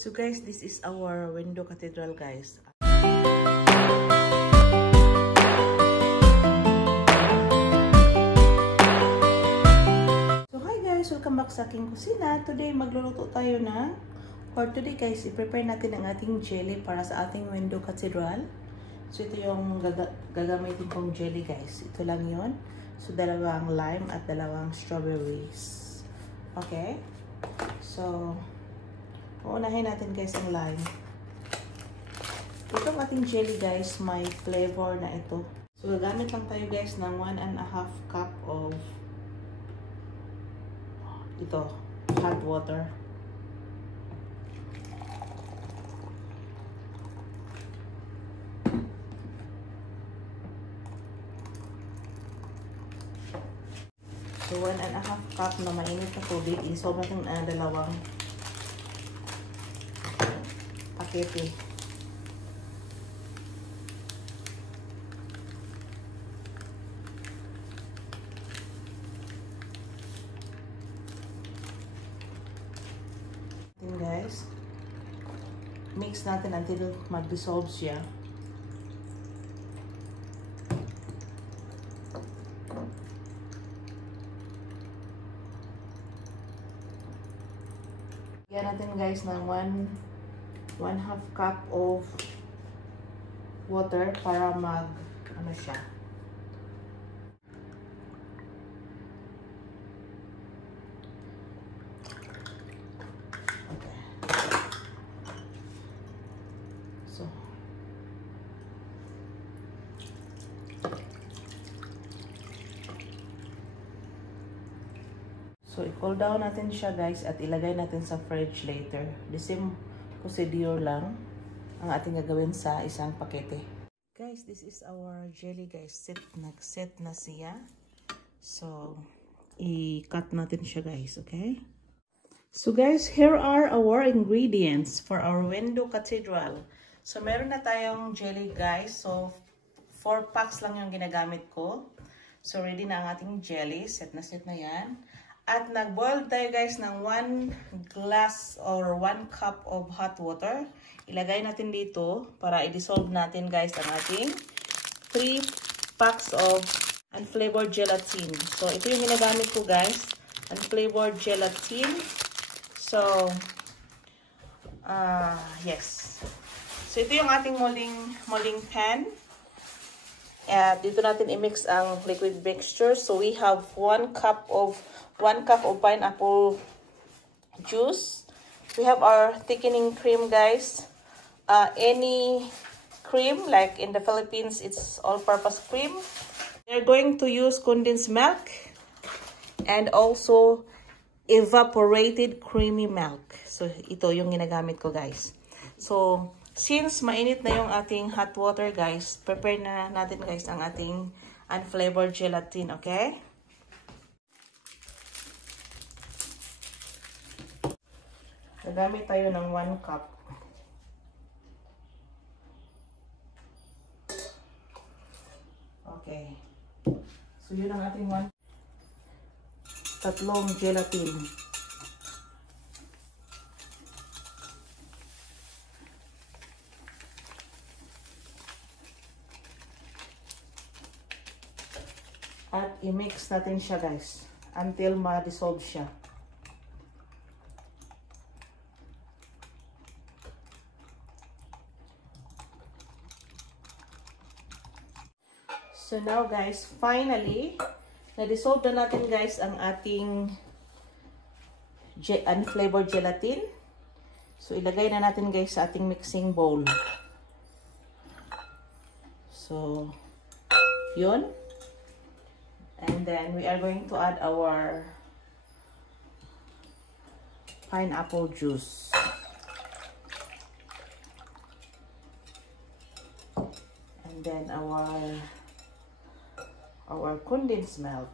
So guys, this is our Window Cathedral, guys. So hi guys, welcome back sa aking kusina. Today magluluto tayo ng, or today guys, i-prepare natin ang ating jelly para sa ating Window Cathedral. So ito yung gagamitin kong jelly guys. Ito lang yon. So dalawang lime at dalawang strawberries. Okay? So uunahin natin guys ang lime. Itong ating jelly guys, may flavor na ito. So gagamit lang tayo guys ng 1.5 cup of ito, hot water. So 1.5 cup na mainit na tubig, isolve natin ang dalawang pakete. Then guys, mix natin until mag-dissolve siya. Yan natin guys ng 1.5 cup of water para ano siya. Okay. So i-cool down natin siya guys at ilagay natin sa fridge later. The same procedure lang ang ating gagawin sa isang pakete. Guys, this is our jelly guys. Nag-set na siya. So i-cut natin siya guys, okay? So guys, here are our ingredients for our Window Cathedral. So meron na tayong jelly guys. So 4 packs lang yung ginagamit ko. So ready na ang ating jelly. Set na yan. At nag-boil tayo guys ng 1 glass or 1 cup of hot water. Ilagay natin dito para i-dissolve natin guys ang ating 3 packs of unflavored gelatine. So ito yung ginagamit ko guys, unflavored gelatine. So yes. So ito yung ating molding pan. Dito natin i-mix ang liquid mixture. So we have 1 cup of pineapple juice. We have our thickening cream guys. Any cream, like in the Philippines, it's all-purpose cream. We're going to use condensed milk and also evaporated creamy milk. So ito yung ginagamit ko guys. So since mainit na yung ating hot water guys, prepare na natin guys ang ating unflavored gelatin, okay? Gagamit tayo ng 1 cup. Okay. So yun ang ating tatlong gelatin. At i-mix natin siya guys until ma-dissolve siya. So now guys, finally, na-dissolve na natin guys ang ating unflavored gelatin. So ilagay na natin guys sa ating mixing bowl. So yun. And then we are going to add our pineapple juice. And then our condensed milk.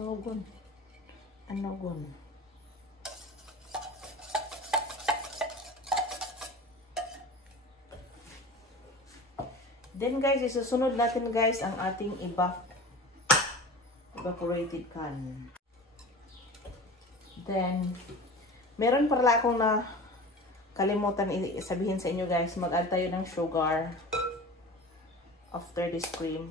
Anogon. Anogon. Then guys, isusunod natin guys ang ating evaporated can. Then, meron pala akong na kalimutan sabihin sa inyo guys, mag-add tayo ng sugar after this cream.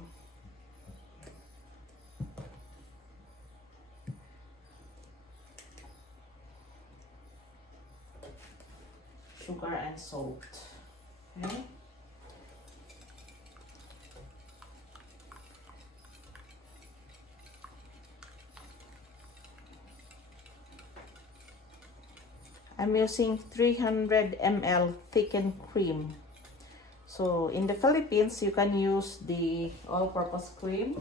Sugar and salt. Okay? I'm using 300 ml thickened cream. So in the Philippines, you can use the all-purpose cream.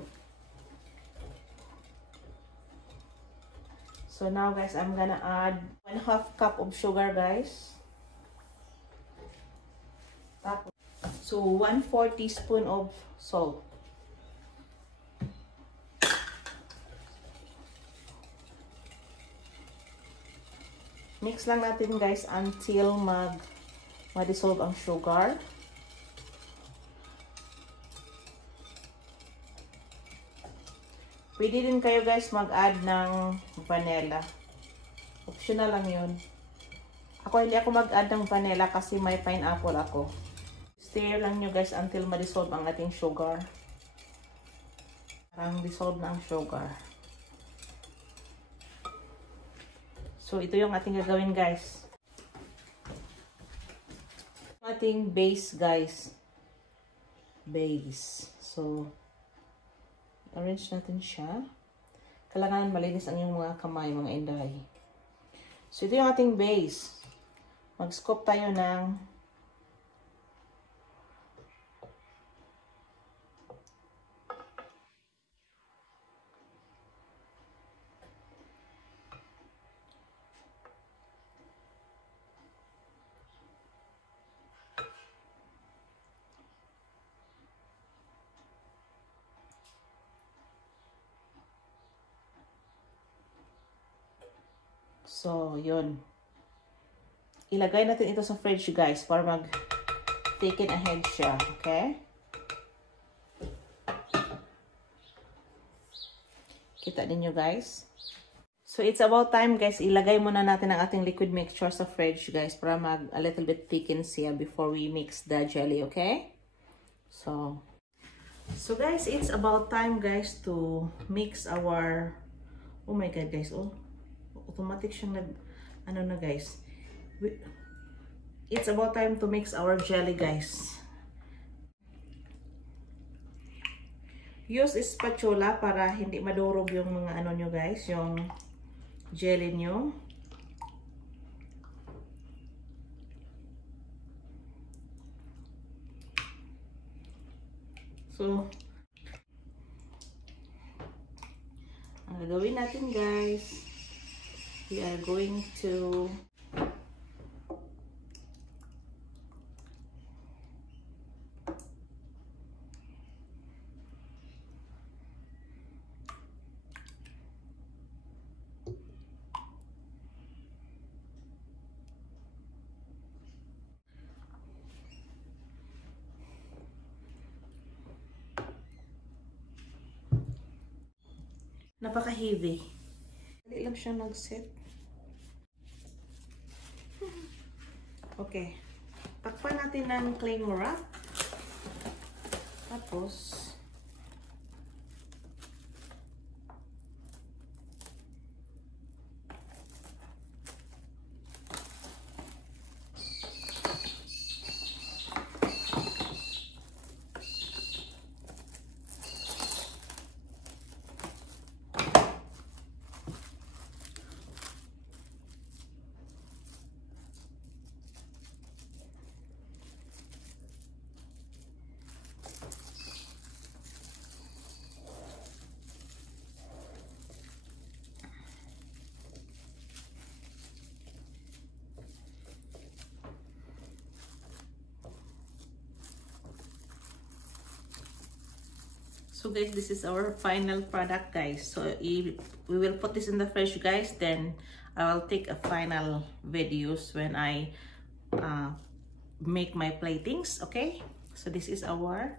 So now guys, I'm gonna add 1/2 cup of sugar guys. So 1/4 teaspoon of salt. Mix lang natin guys until ma-dissolve ang sugar. Pwede din kayo guys mag-add ng vanilla. Optional lang yun. Hindi ako mag-add ng vanilla kasi may pineapple ako. Stir lang nyo guys until ma-dissolve ang ating sugar. Parang dissolve na ang sugar. So, ito yung ating gagawin, guys. Ating base, guys. Base. So, arrange natin siya. Kailangan malinis ang iyong mga kamay, mga inday. So, ito yung ating base. Mag-scoop tayo ng So, yun. Ilagay natin ito sa fridge, guys, para mag-thicken ahead siya. Okay? Kita ninyo, guys. So, it's about time, guys. Ilagay muna natin ang ating liquid mixture sa fridge, guys, para a little bit thicken siya before we mix the jelly, okay? So, guys, it's about time, guys, to mix our... Oh my God, guys. Oh. Automatic siyang guys. It's about time to mix our jelly, guys. Use spatula para hindi madurog yung mga nyo, guys, yung jelly nyo. So, ang gagawin natin, guys, we are going to napaka-heavy. Dali lang siya nag-set. Okay. Takpan natin ng cling wrap. Tapos, So guys, this is our final product, guys. So we will put this in the fridge, guys. Then I will take a final videos when I make my platings. Okay, so this is our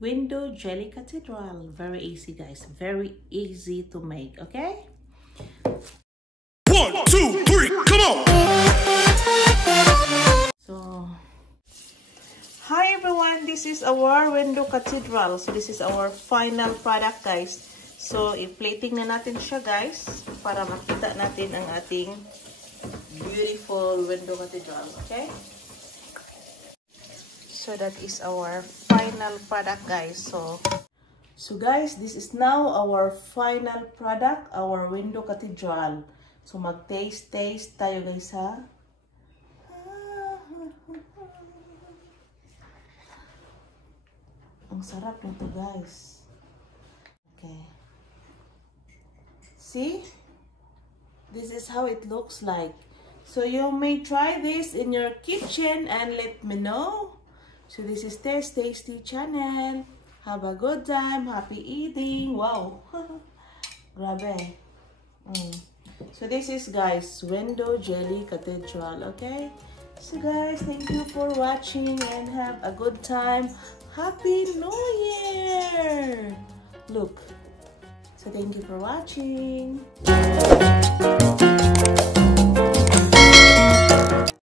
Window Jelly Cathedral. Very easy, guys. Very easy to make. Okay. 1, 2, 3, come on! So, hi everyone, this is our Window Cathedral. So this is our final product, guys. So i-plating na natin siya, guys, para makita natin ang ating beautiful Window Cathedral. Okay? So that is our final product, guys. So guys, this is now our final product, our Window Cathedral. So mag-taste tayo, guys, ha. Ang sarap nito, guys. Okay. See? This is how it looks like. So you may try this in your kitchen and let me know. So this is Tes Tasty Channel. Have a good time. Happy eating. Wow. Grabe. So this is, guys, Window Jelly Cathedral. Okay? So guys, thank you for watching and have a good time. Happy New Year! Look. So thank you for watching.